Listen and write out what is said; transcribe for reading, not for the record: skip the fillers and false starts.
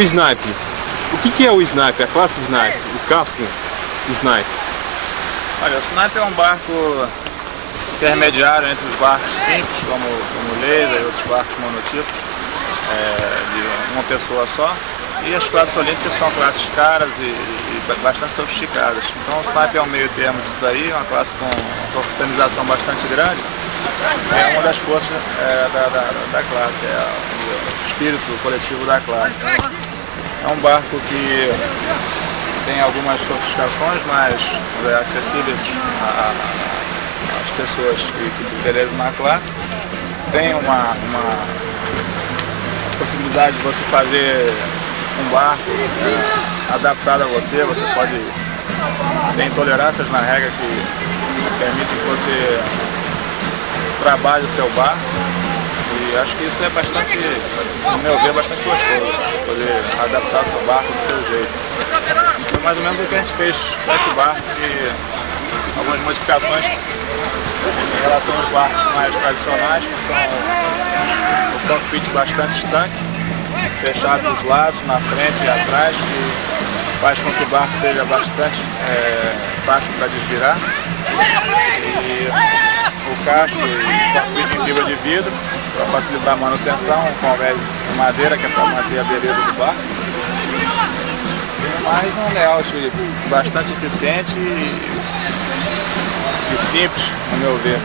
O snipe. O que é o snipe? A classe snipe? O casco snipe? Olha, o snipe é um barco intermediário entre os barcos simples, como o laser e outros barcos monotipos, de uma pessoa só. E as classes olímpicas são classes caras e bastante sofisticadas. Então o snipe é um meio termo disso daí, uma classe com uma organização bastante grande. É uma das forças da classe, é o espírito coletivo da classe. É um barco que tem algumas sofisticações, mas acessíveis às pessoas que interessam na classe. Tem uma possibilidade de você fazer um barco adaptado a você. Você pode ter intolerâncias na regra que permitem que você trabalhe o seu barco. E acho que isso é bastante, no meu ver, bastante gostoso, poder adaptar o seu barco do seu jeito. Foi mais ou menos o que a gente fez com esse barco, e algumas modificações em relação aos barcos mais tradicionais, que são o cockpit bastante estanque, fechado dos lados, na frente e atrás, que faz com que o barco seja bastante fácil para desvirar. E o casco e cockpit em fibra de vidro, para facilitar a manutenção, um convés de madeira, que é para manter a beleza do barco. Mas um layout bastante eficiente e simples, no meu ver.